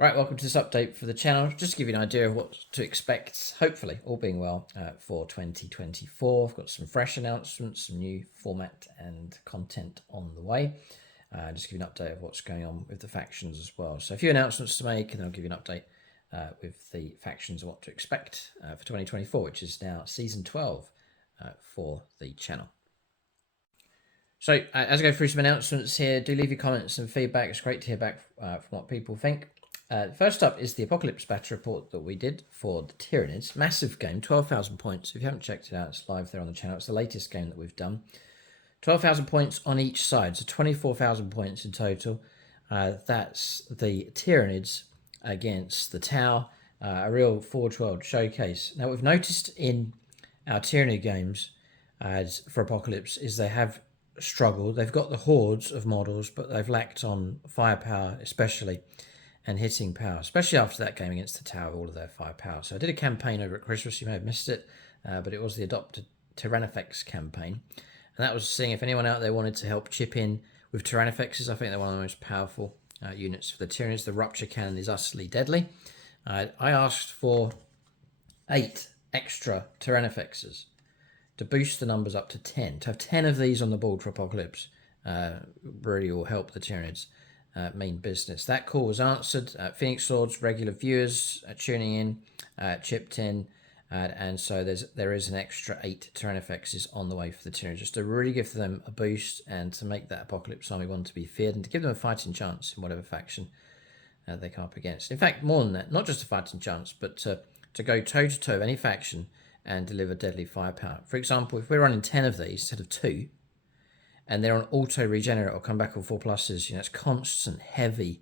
Right, welcome to this update for the channel. Just to give you an idea of what to expect, hopefully, all being well, for 2024. I've got some fresh announcements, some new format and content on the way. Just give you an update of what's going on with the factions as well. So a few announcements to make, and then I'll give you an update with the factions and what to expect for 2024, which is now Season 12 for the channel. So as I go through some announcements here, do leave your comments and feedback. It's great to hear back from what people think. First up is the Apocalypse Battle Report that we did for the Tyranids. Massive game, 12,000 points. If you haven't checked it out, it's live there on the channel. It's the latest game that we've done. 12,000 points on each side, so 24,000 points in total. That's the Tyranids against the Tau, a real Forge World showcase. Now, we've noticed in our Tyranid games for Apocalypse is they have struggled. They've got the hordes of models, but they've lacked on firepower, especially, and hitting power, especially after that game against the Tower, all of their firepower. So I did a campaign over at Christmas. You may have missed it, but it was the Adopted Tyrannifex campaign. And that was seeing if anyone out there wanted to help chip in with Tyrannifexes. I think they're one of the most powerful units for the Tyranids. The Rupture Cannon is utterly deadly. I asked for 8 extra Tyrannifexes to boost the numbers up to 10. To have 10 of these on the board for Apocalypse really will help the Tyranids main business. That call was answered. Phoenix Swords regular viewers tuning in, chipped in, and so there is an extra 8 Tyrannifexes on the way for the Tyranids, just to really give them a boost and to make that Apocalypse army one to be feared and to give them a fighting chance in whatever faction they come up against. In fact, more than that, not just a fighting chance, but to go toe-to-toe with any faction and deliver deadly firepower. For example, if we're running 10 of these instead of 2, and they're on auto regenerate or come back with 4+, it's constant, heavy,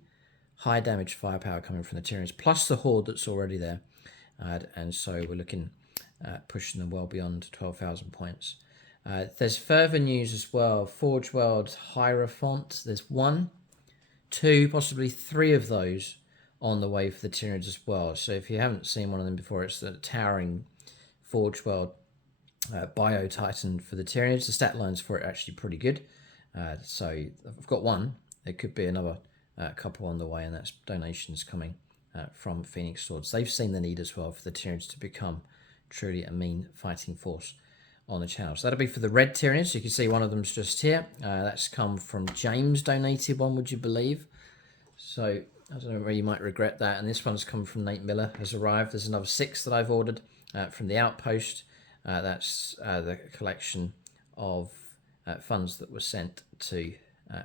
high damage firepower coming from the Tyranids, plus the horde that's already there. And so we're looking at pushing them well beyond 12,000 points. There's further news as well. Forge World Hierophant. There's 1, 2, possibly 3 of those on the way for the Tyranids as well. So if you haven't seen one of them before, it's the towering Forge World Bio Titan for the Tyranids. The stat lines for it are actually pretty good. So I've got 1. There could be another couple on the way, and that's donations coming from Phoenix Swords. They've seen the need as well for the Tyranids to become truly a mean fighting force on the channel. So that'll be for the red Tyranids. So you can see one of them's just here. That's come from James, donated one, would you believe? So I don't know where you might regret that. And this one's come from Nate Miller, has arrived. There's another 6 that I've ordered from the Outpost. That's the collection of funds that were sent to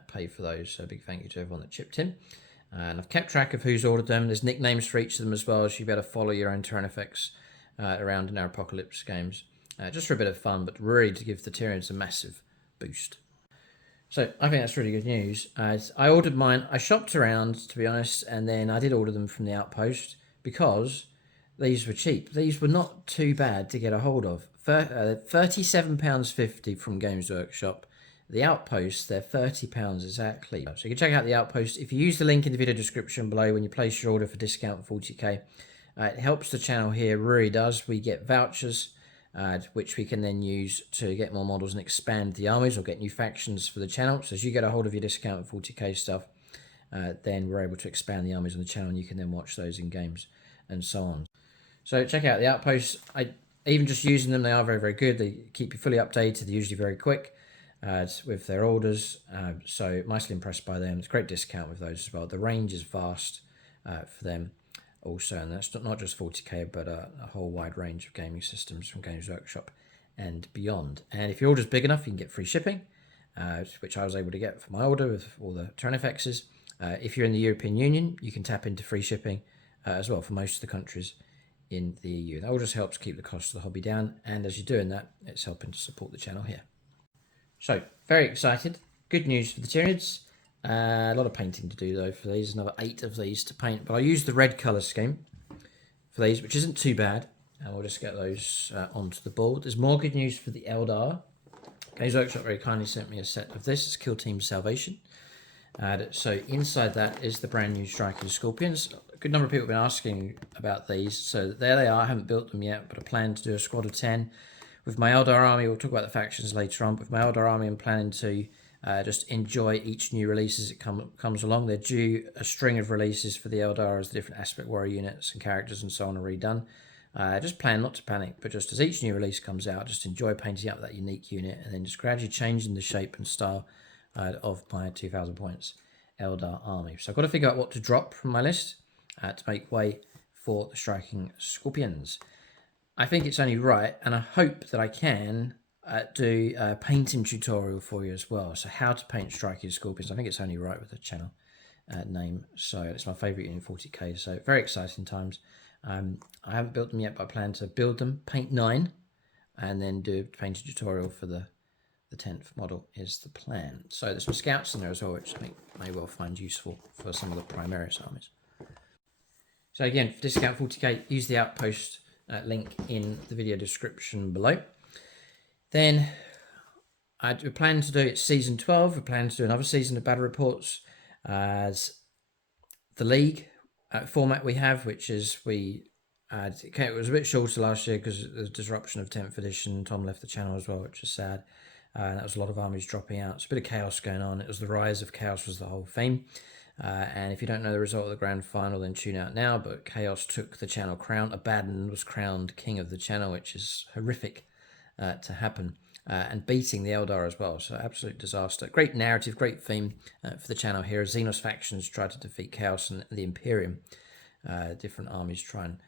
pay for those. So a big thank you to everyone that chipped in. And I've kept track of who's ordered them. There's nicknames for each of them as well, so you better follow your own Tyrannifex around in our Apocalypse games. Just for a bit of fun, but really to give the Tyranids a massive boost. So I think that's really good news. I ordered mine. I shopped around, to be honest, and then I did order them from the Outpost because these were cheap. These were not too bad to get a hold of. £37.50 from Games Workshop. The Outpost, they're £30 exactly. So you can check out the Outpost. If you use the link in the video description below when you place your order for discount 40k, it helps the channel here, really does. We get vouchers, which we can then use to get more models and expand the armies or get new factions for the channel. So as you get a hold of your discount 40k stuff, then we're able to expand the armies on the channel, and you can then watch those in games and so on. So check out the Outposts. Even just using them, they are very, very good. They keep you fully updated. They're usually very quick with their orders. So nicely impressed by them. It's a great discount with those as well. The range is vast for them also. And that's not just 40k, but a whole wide range of gaming systems from Games Workshop and beyond. And if your order's big enough, you can get free shipping, which I was able to get for my order with all the Tyrannifexes. If you're in the European Union, you can tap into free shipping as well for most of the countries in the EU. That all just helps keep the cost of the hobby down, and as you're doing that, it's helping to support the channel here. So, very excited. Good news for the Tyranids. A lot of painting to do though for these. Another 8 of these to paint, but I'll use the red colour scheme for these, which isn't too bad, and we'll just get those onto the board. There's more good news for the Eldar. Games Workshop very kindly sent me a set of this. It's Kill Team Salvation. So inside that is the brand new Striking Scorpions. A good number of people have been asking about these, so there they are. I haven't built them yet, but I plan to do a squad of 10 with my Eldar army. We'll talk about the factions later on. With my Eldar army, I'm planning to Just enjoy each new release as it comes along. They're due a string of releases for the Eldar as the different aspect warrior units and characters and so on are redone. Just plan not to panic, but just as each new release comes out, just enjoy painting up that unique unit and then just gradually changing the shape and style of my 2,000 points Eldar army. So I've got to figure out what to drop from my list to make way for the Striking Scorpions. I think it's only right, and I hope that I can do a painting tutorial for you as well. So how to paint Striking Scorpions. I think it's only right with the channel name. So it's my favourite in 40k. So very exciting times. I haven't built them yet, but I plan to build them, paint 9, and then do a painting tutorial for the 10th model is the plan. So there's some scouts in there as well, which I think may well find useful for some of the Primaris armies. So again, for discount 40k, use the Outpost link in the video description below. Then I plan to do it season 12. We plan to do another season of battle reports as the league format we have, which is it was a bit shorter last year because of the disruption of 10th edition. Tom left the channel as well, which is sad. That was a lot of armies dropping out. It's a bit of chaos going on. It was the rise of chaos was the whole theme. And if you don't know the result of the grand final, then tune out now. But Chaos took the channel crown. Abaddon was crowned king of the channel, which is horrific to happen. And beating the Eldar as well. So absolute disaster. Great narrative, great theme for the channel here. Xenos factions try to defeat Chaos and the Imperium. Different armies try and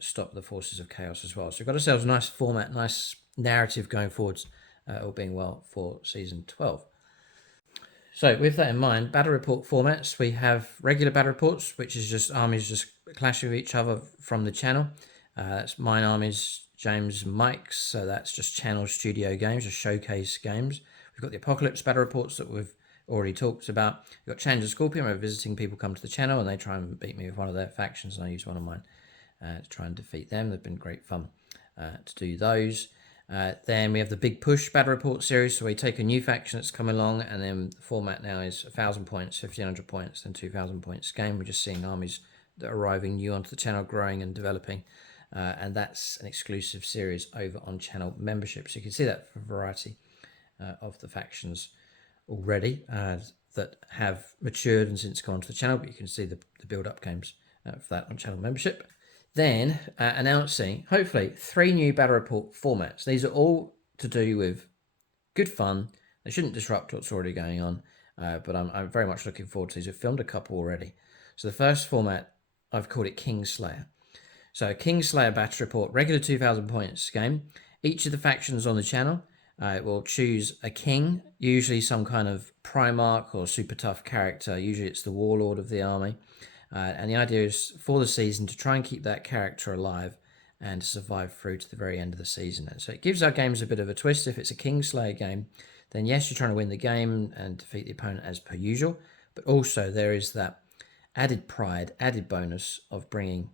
stop the forces of Chaos as well. So we've got ourselves a nice format, nice narrative going forwards, all being well for season 12. So with that in mind, battle report formats, we have regular battle reports, which is just armies just clashing with each other from the channel. That's mine armies, James and Mike's, so that's just channel studio games, just showcase games. We've got the Apocalypse battle reports that we've already talked about. We've got Challenger Scorpion, where visiting people come to the channel and they try and beat me with one of their factions, and I use one of mine to try and defeat them. They've been great fun to do those. Then we have the Big Push battle report series, so we take a new faction that's come along, and then the format now is 1,000 points, 1,500 points, then 2,000 points game. We're just seeing armies that are arriving new onto the channel, growing and developing, and that's an exclusive series over on channel membership. So you can see that for a variety of the factions already that have matured and since gone to the channel, but you can see the build-up games for that on channel membership. Then announcing, hopefully, 3 new battle report formats. These are all to do with good fun. They shouldn't disrupt what's already going on, but I'm very much looking forward to these. I've filmed a couple already. So the first format, I've called it Kingslayer. So Kingslayer battle report, regular 2,000 points game. Each of the factions on the channel will choose a king, usually some kind of Primarch or super tough character. Usually it's the warlord of the army. And the idea is for the season to try and keep that character alive and to survive through to the very end of the season. And so it gives our games a bit of a twist. If it's a Kingslayer game, then yes, you're trying to win the game and defeat the opponent as per usual. But also there is that added pride, added bonus of bringing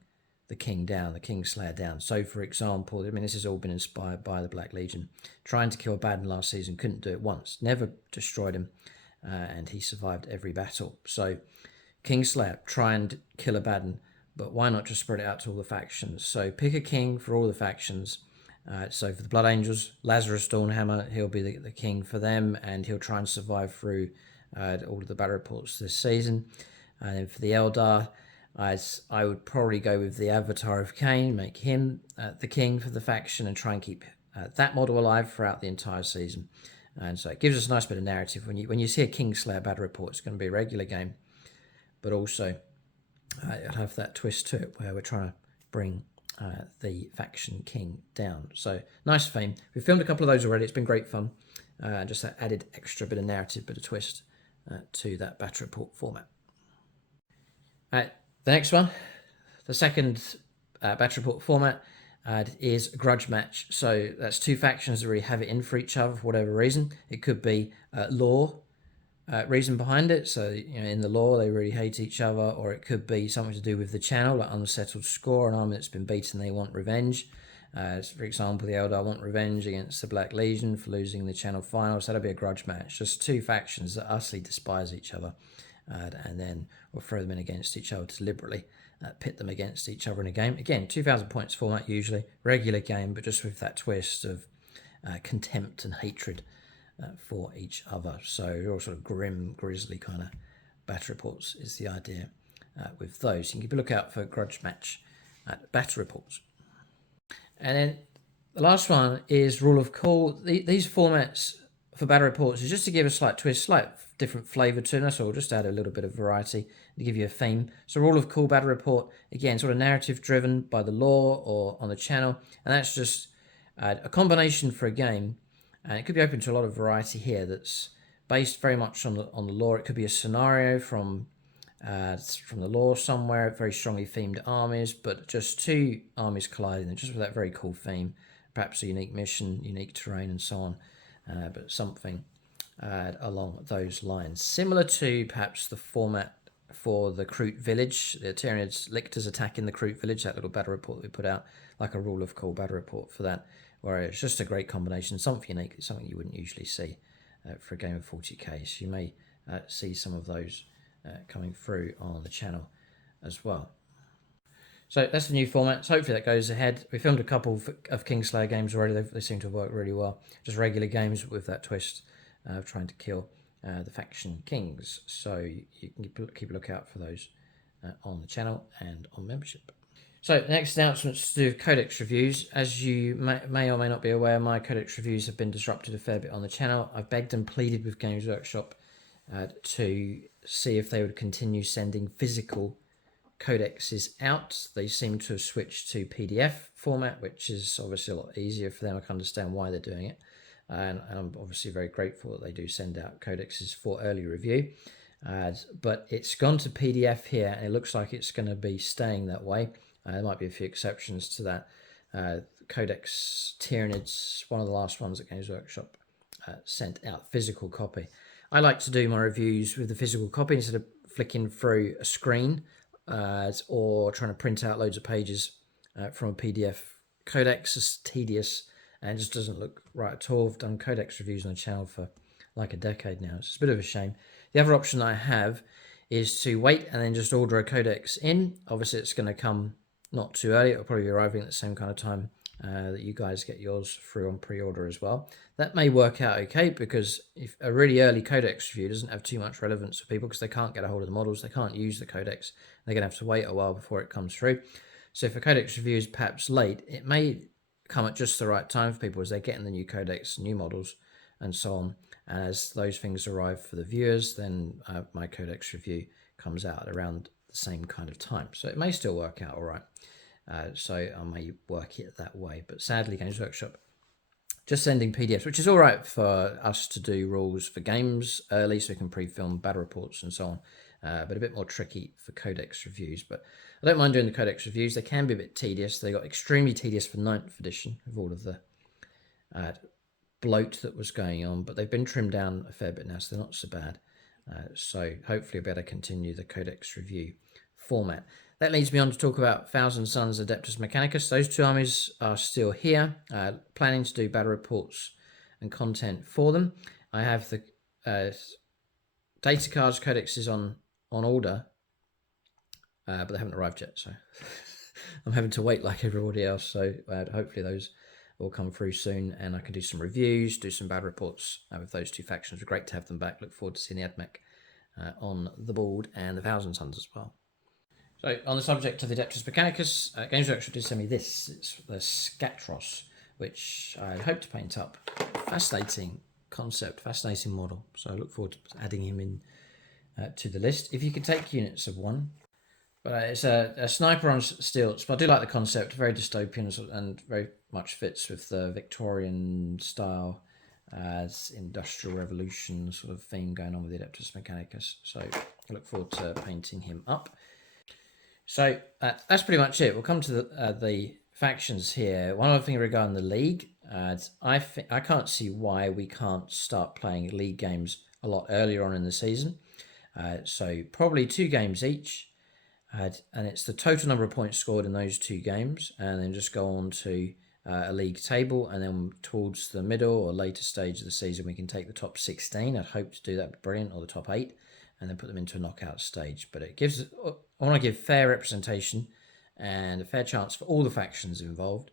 the king down, the Kingslayer down. So for example, I mean, this has all been inspired by the Black Legion. Trying to kill Abaddon last season, couldn't do it once. Never destroyed him, and he survived every battle. So Kingslayer, try and kill Abaddon, but why not just spread it out to all the factions? So pick a king for all the factions. So for the Blood Angels, Lazarus Dawnhammer, he'll be the king for them, and he'll try and survive through all of the battle reports this season. And then for the Eldar, I would probably go with the Avatar of Cain, make him the king for the faction, and try and keep that model alive throughout the entire season. And so it gives us a nice bit of narrative. When you see a Kingslayer battle report, it's going to be a regular game, but also it'll have that twist to it where we're trying to bring the faction king down. So nice theme. We've filmed a couple of those already. It's been great fun. Just that added extra bit of narrative, bit of twist to that battle report format. The next one, the second battle report format is a grudge match. So that's 2 factions that really have it in for each other for whatever reason. It could be lore reason behind it. So in the lore they really hate each other, or it could be something to do with the channel, like unsettled score, an army that's been beaten, they want revenge. So for example, the Eldar want revenge against the Black Legion for losing the channel final. So that'll be a grudge match. Just 2 factions that utterly despise each other. And then we'll throw them in against each other deliberately, pit them against each other in a game. Again, 2,000 points format usually, regular game, but just with that twist of contempt and hatred for each other. So you're all sort of grim, grisly kind of battle reports is the idea with those. You can keep a lookout for grudge match battle reports. And then the last one is rule of cool. These formats for battle reports is just to give a slight twist, slight different flavour to them. That's all, just add a little bit of variety to give you a theme. So rule of cool battle report, again, sort of narrative driven by the lore or on the channel. And that's just a combination for a game. And it could be open to a lot of variety here that's based very much on the lore. It could be a scenario from the lore somewhere, very strongly themed armies, but just two armies colliding, and just with that very cool theme, perhaps a unique mission, unique terrain, and so on, but something along those lines. Similar to perhaps the format for the Kroot village, the Tyranids lictors attacking the Kroot village, that little battle report that we put out, like a rule of cool battle report for that, where it's just a great combination, something unique, something you wouldn't usually see for a game of 40k. So you may see some of those coming through on the channel as well. So that's the new format. So hopefully that goes ahead. We filmed a couple of Kingslayer games already. They seem to have worked really well. Just regular games with that twist of trying to kill the faction kings. So you can keep a lookout for those on the channel and on membership. So next announcements to do with Codex reviews. As you may or may not be aware, my Codex reviews have been disrupted a fair bit on the channel. I've begged and pleaded with Games Workshop to see if they would continue sending physical codexes out. They seem to have switched to PDF format, which is obviously a lot easier for them. I can understand why they're doing it. And I'm obviously very grateful that they do send out codexes for early review. But it's gone to PDF here, and it looks like it's going to be staying that way. There might be a few exceptions to that. Codex Tyranids, one of the last ones that Games Workshop sent out, physical copy. I like to do my reviews with the physical copy instead of flicking through a screen or trying to print out loads of pages from a PDF. Codex is tedious and just doesn't look right at all. I've done Codex reviews on the channel for like a decade now. It's a bit of a shame. The other option that I have is to wait and then just order a Codex in. Obviously, it's going to come not too early. It'll probably be arriving at the same kind of time that you guys get yours through on pre-order as well. That may work out okay, because if a really early Codex review doesn't have too much relevance for people because they can't get a hold of the models, they can't use the Codex, they're going to have to wait a while before it comes through. So if a Codex review is perhaps late, it may come at just the right time for people as they're getting the new Codex, new models, and so on. And as those things arrive for the viewers, then my Codex review comes out at around the same kind of time. So it may still work out all right. So I may work it that way. But sadly, Games Workshop just sending PDFs, which is all right for us to do rules for games early so we can pre-film battle reports and so on. But a bit more tricky for Codex reviews. But I don't mind doing the Codex reviews. They can be a bit tedious. They got extremely tedious for 9th edition with all of the bloat that was going on. But they've been trimmed down a fair bit now, so they're not so bad. So hopefully we'll be able to continue the Codex review format. That leads me on to talk about Thousand Sons Adeptus Mechanicus. Those two armies are still here, planning to do battle reports and content for them. I have the data cards, codexes on order, but they haven't arrived yet, so I'm having to wait like everybody else. So hopefully those will come through soon, and I can do some reviews, do some battle reports with those two factions. It's great to have them back. Look forward to seeing the AdMech on the board and the Thousand Sons as well. So on the subject of the Adeptus Mechanicus, Games Workshop did send me this. It's the Scatros, which I hope to paint up. Fascinating concept, fascinating model. So I look forward to adding him in to the list. If you could take units of one. But it's a sniper on stilts. But I do like the concept, very dystopian and very much fits with the Victorian style Industrial Revolution sort of theme going on with the Adeptus Mechanicus. So I look forward to painting him up. So that's pretty much it. We'll come to the factions here. One other thing regarding the league, I can't see why we can't start playing league games a lot earlier on in the season. So probably 2 games each, and it's the total number of points scored in those 2 games, and then just go on to a league table, and then towards the middle or later stage of the season we can take the top 16. I'd hope to do that brilliant, or the top 8, and then put them into a knockout stage. But it gives, I want to give fair representation and a fair chance for all the factions involved.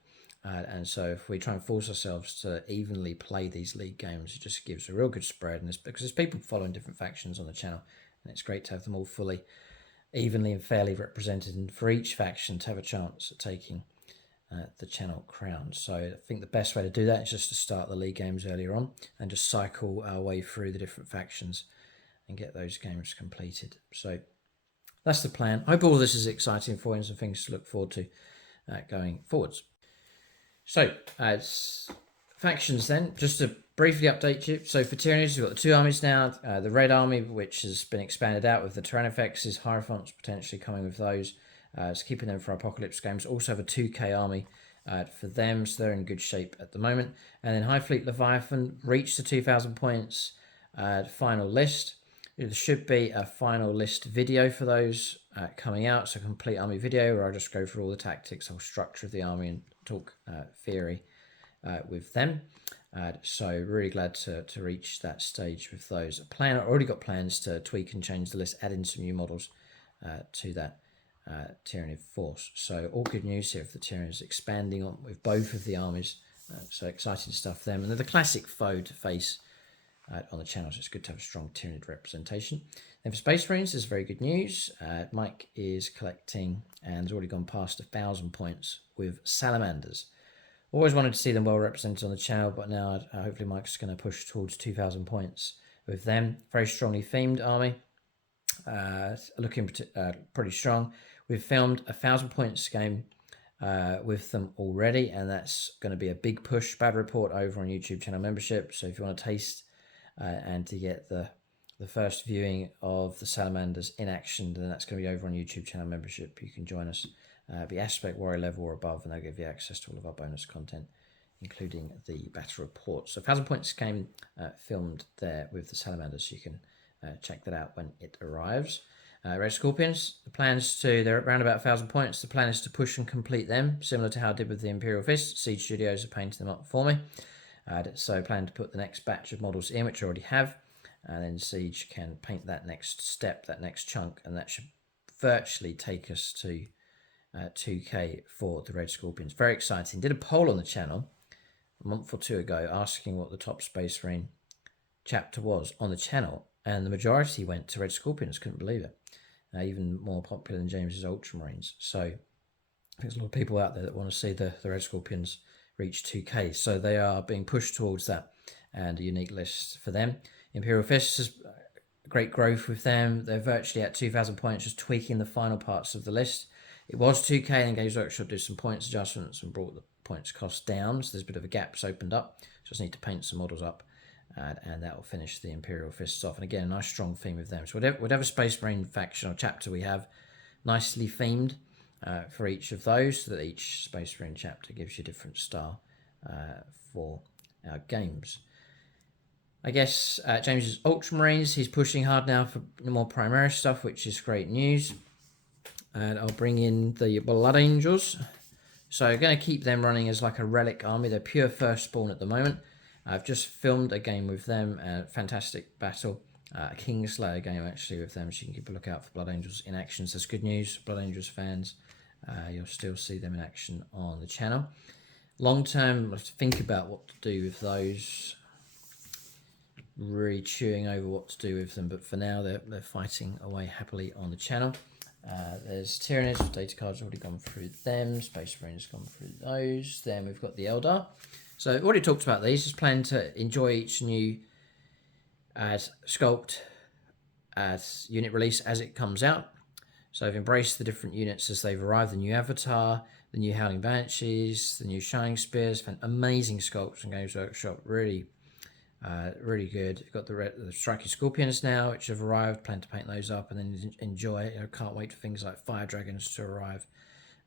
And so if we try and force ourselves to evenly play these league games, it just gives a real good spread. And because there's people following different factions on the channel, and it's great to have them all fully, evenly and fairly represented, and for each faction to have a chance at taking the channel crown. So I think the best way to do that is just to start the league games earlier on and just cycle our way through the different factions and get those games completed. So that's the plan. I hope all this is exciting for you and some things to look forward to going forwards. So as factions then, just to briefly update you. So for Tyranids, we've got the 2 armies now. The Red Army, which has been expanded out with the Tyrannofexes, Hierophants potentially coming with those. So keeping them for Apocalypse games. Also have a 2K army for them, so they're in good shape at the moment. And then High Fleet Leviathan reached the 2,000 points final list. There should be a final list video for those coming out, so a complete army video where I'll just go through all the tactics, whole structure of the army, and talk theory with them. So really glad to reach that stage with those. Already got plans to tweak and change the list, add in some new models to that Tyranid force. So all good news here if the Tyranids expanding on with both of the armies. So exciting stuff for them. And they're the classic foe to face on the channel, so it's good to have a strong Tyranid representation. Then for Space Marines, there's very good news. Mike is collecting and has already gone past 1,000 points with Salamanders. Always wanted to see them well represented on the channel, but now hopefully Mike's going to push towards 2,000 points with them. Very strongly themed army, looking pretty strong. We've filmed 1,000 points game with them already, and that's going to be a big push. Bad report over on YouTube channel membership. So if you want to taste and to get the first viewing of the Salamanders in action, then that's going to be over on YouTube channel membership. You can join us, be Aspect Warrior level or above, and they'll give you access to all of our bonus content, including the battle report. So 1,000 points game filmed there with the Salamanders. So you can check that out when it arrives. Red Scorpions, they're around about 1,000 points. The plan is to push and complete them, similar to how I did with the Imperial Fist. Siege Studios are painting them up for me. So I plan to put the next batch of models in, which I already have, and then Siege can paint that next step, that next chunk, and that should virtually take us to 2K for the Red Scorpions. Very exciting. Did a poll on the channel a month or two ago asking what the top Space Marine chapter was on the channel, and the majority went to Red Scorpions. Couldn't believe it. Even more popular than James's Ultramarines. So I think there's a lot of people out there that want to see the Red Scorpions reach 2K. So they are being pushed towards that, and a unique list for them. Imperial Fists has great growth with them. They're virtually at 2,000 points, just tweaking the final parts of the list. It was 2K, and Games Workshop did some points adjustments and brought the points cost down. So there's a bit of a gap that's opened up. Just need to paint some models up, and that will finish the Imperial Fists off. And again, a nice strong theme with them. So whatever Space Marine faction or chapter we have, nicely themed for each of those, so that each Space Marine chapter gives you a different style for our games. I guess James's Ultramarines, he's pushing hard now for more Primaris stuff, which is great news. And I'll bring in the Blood Angels. So I'm going to keep them running as like a relic army. They're pure first spawn at the moment. I've just filmed a game with them, fantastic battle, a Kingslayer game actually with them, so you can keep a look out for Blood Angels in action. So that's good news, Blood Angels fans. You'll still see them in action on the channel. Long term, we'll have to think about what to do with those. Really chewing over what to do with them, but for now they're fighting away happily on the channel. There's Tyranids, data cards already gone through them. Space Marines gone through those. Then we've got the Eldar. So I've already talked about these. Just plan to enjoy each new sculpt as unit release as it comes out. So I've embraced the different units as they've arrived. The new Avatar, the new Howling Banshees, the new Shining Spears. Amazing sculpts from Games Workshop. Really good. You've got the Striking Scorpions now, which have arrived. Plan to paint those up and then enjoy. Can't wait for things like Fire Dragons to arrive.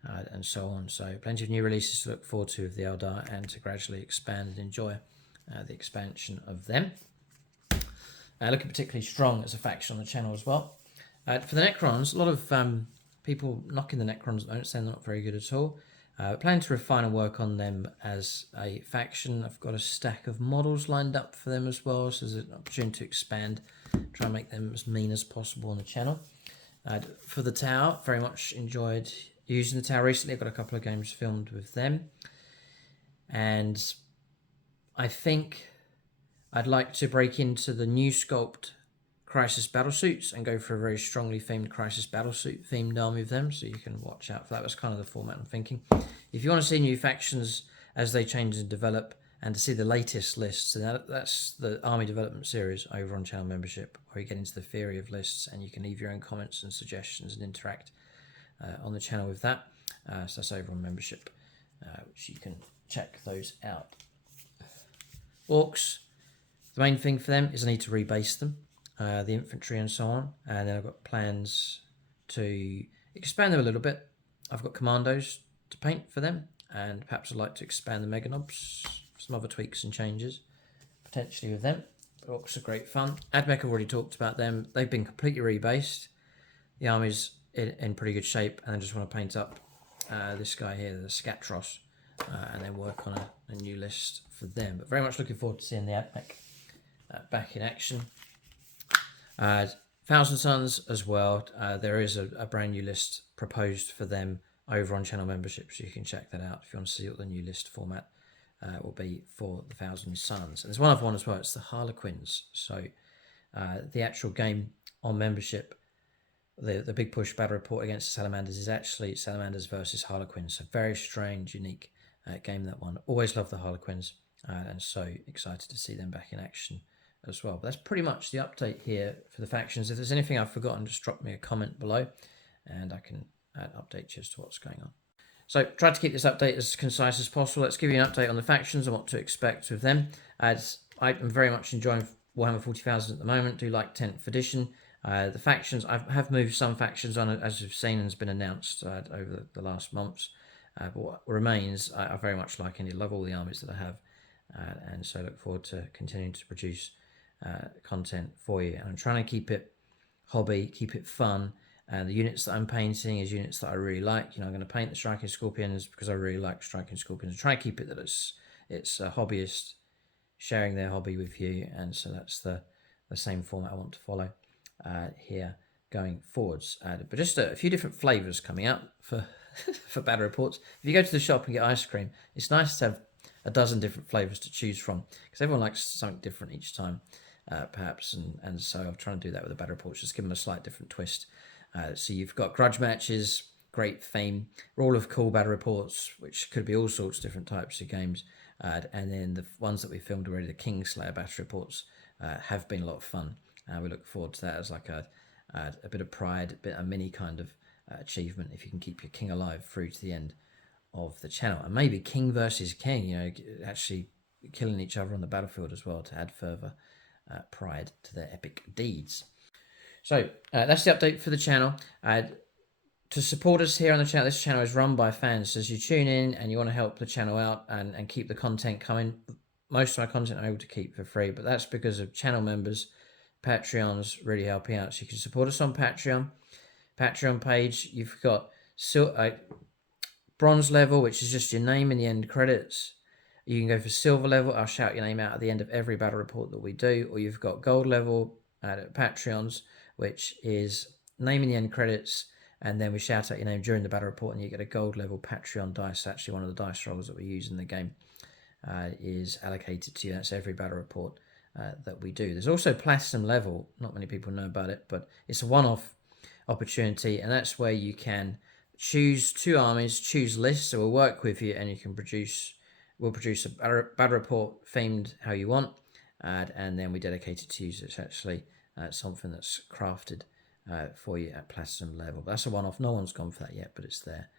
And so on. So plenty of new releases to look forward to with the Eldar, and to gradually expand and enjoy the expansion of them. Looking particularly strong as a faction on the channel as well. For the Necrons, a lot of people knocking the Necrons at the moment, saying they're not very good at all. Planning to refine and work on them as a faction. I've got a stack of models lined up for them as well, so there's an opportunity to expand, try and make them as mean as possible on the channel. For the Tau, very much enjoyed using the Tower recently. I've got a couple of games filmed with them. And I think I'd like to break into the new sculpt Crisis battlesuits and go for a very strongly themed Crisis battlesuit themed army of them, so you can watch out for that. That's kind of the format I'm thinking. If you want to see new factions as they change and develop, and to see the latest lists, and that's the Army Development Series over on channel membership, where you get into the theory of lists and you can leave your own comments and suggestions and interact on the channel with that. So that's over on membership, which you can check those out. Orcs, the main thing for them is I need to rebase them, the infantry and so on, and then I've got plans to expand them a little bit. I've got commandos to paint for them, and perhaps I'd like to expand the meganobs, some other tweaks and changes potentially with them. But orcs are great fun. Admech, I've already talked about them. They've been completely rebased. The army's in pretty good shape, and I just want to paint up this guy here, the Scatros, and then work on a new list for them. But very much looking forward to seeing the Admech back in action. Thousand Suns as well. There is a brand new list proposed for them over on channel membership, so you can check that out if you want to see what the new list format will be for the Thousand Suns. And there's one other one as well, it's the Harlequins. So the actual game on membership, the big push battle report against the Salamanders is actually Salamanders versus Harlequins. So very strange, unique game, that one. Always love the Harlequins, and so excited to see them back in action as well. But that's pretty much the update here for the factions. If there's anything I've forgotten, just drop me a comment below and I can update you as to what's going on. So try to keep this update as concise as possible. Let's give you an update on the factions and what to expect with them. As I am very much enjoying Warhammer 40,000 at the moment, do like 10th edition. The factions, I have moved some factions on, as you've seen and has been announced over the last months. But what remains, I very much like and love all the armies that I have. And so look forward to continuing to produce content for you. And I'm trying to keep it hobby, keep it fun. The units that I'm painting is units that I really like. You know, I'm going to paint the Striking Scorpions because I really like Striking Scorpions. Try to keep it that it's a hobbyist sharing their hobby with you, and so that's the same format I want to follow here going forwards. But just a few different flavors coming out for for battle reports. If you go to the shop and get ice cream, it's nice to have a dozen different flavors to choose from, because everyone likes something different each time, perhaps, and so I'm trying to do that with the battle reports, just give them a slight different twist. So you've got grudge matches, great theme, Rule of Cool battle reports, which could be all sorts of different types of games, and then the ones that we filmed already, the Kingslayer battle reports, have been a lot of fun. We look forward to that as like a bit of pride, a mini kind of achievement if you can keep your king alive through to the end of the channel, and maybe king versus king, you know, actually killing each other on the battlefield as well to add further pride to their epic deeds. So that's the update for the channel. To support us here on the channel, this channel is run by fans. So as you tune in and you want to help the channel out and keep the content coming, most of my content I'm able to keep for free, but that's because of channel members, Patreons really helping out. So you can support us on Patreon page. You've got bronze level, which is just your name in the end credits. You can go for silver level. I'll shout your name out at the end of every battle report that we do. Or you've got gold level at Patreons, which is name in the end credits, and then we shout out your name during the battle report, and you get a gold level Patreon dice. Actually, one of the dice rolls that we use in the game is allocated to you. That's every battle report that we do. There's also platinum level. Not many people know about it, but it's a one-off opportunity, and that's where you can choose two armies, choose lists. So we'll work with you, and you can we'll produce a battle report themed how you want, and then we dedicate it to you. So it's actually something that's crafted for you at platinum level. That's a one-off. No one's gone for that yet, but it's there.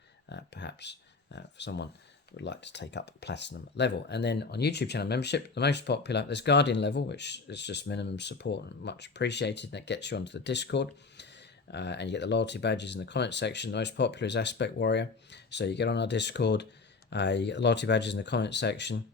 Perhaps for someone who would like to take up platinum level. And then on YouTube channel membership, the most popular, there's Guardian level, which is just minimum support and much appreciated. That gets you onto the Discord. And you get the loyalty badges in the comment section. The most popular is Aspect Warrior. So you get on our Discord, you get the loyalty badges in the comment section,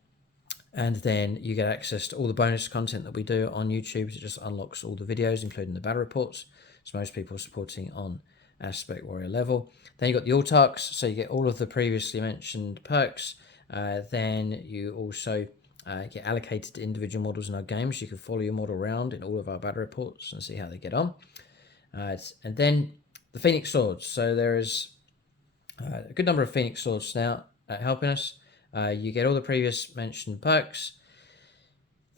and then you get access to all the bonus content that we do on YouTube. It just unlocks all the videos, including the battle reports. So most people are supporting on Aspect Warrior level. Then you got the Autarchs, so you get all of the previously mentioned perks. Then you also get allocated to individual models in our games. You can follow your model around in all of our battle reports and see how they get on. And then the Phoenix Swords. So there is a good number of Phoenix Swords now helping us. You get all the previous mentioned perks.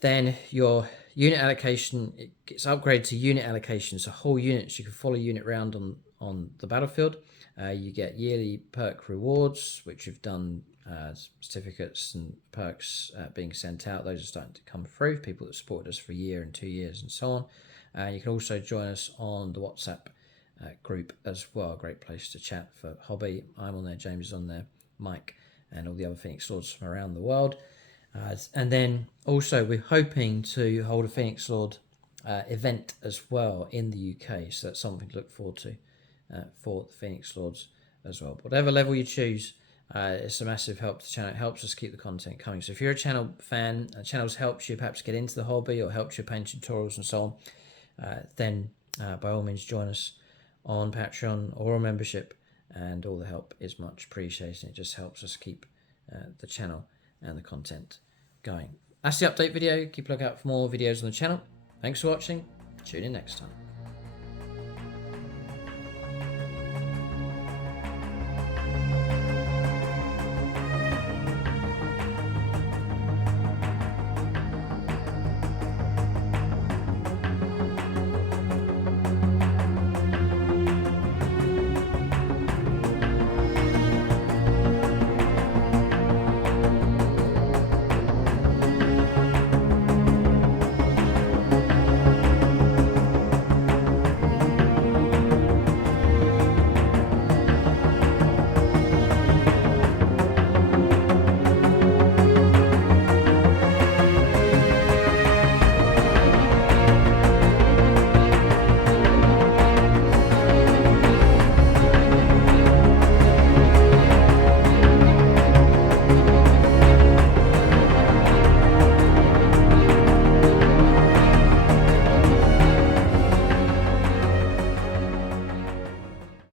Then your unit allocation, it gets upgraded to unit allocation. So whole units, you can follow unit round on the battlefield. You get yearly perk rewards, which you've done certificates and perks being sent out. Those are starting to come through. People that supported us for a year and 2 years and so on. You can also join us on the WhatsApp group as well. Great place to chat for hobby. I'm on there, James is on there, Mike, and all the other Phoenix Lords from around the world. And then also we're hoping to hold a Phoenix Lord event as well in the UK. So that's something to look forward to for the Phoenix Lords as well. Whatever level you choose, it's a massive help to the channel. It helps us keep the content coming. So if you're a channel fan, channels helps you perhaps get into the hobby or helps you paint tutorials and so on, then by all means join us on Patreon or a membership, and all the help is much appreciated. It just helps us keep the channel and the content going. That's the update video. Keep a lookout for more videos on the channel. Thanks for watching. Tune in next time.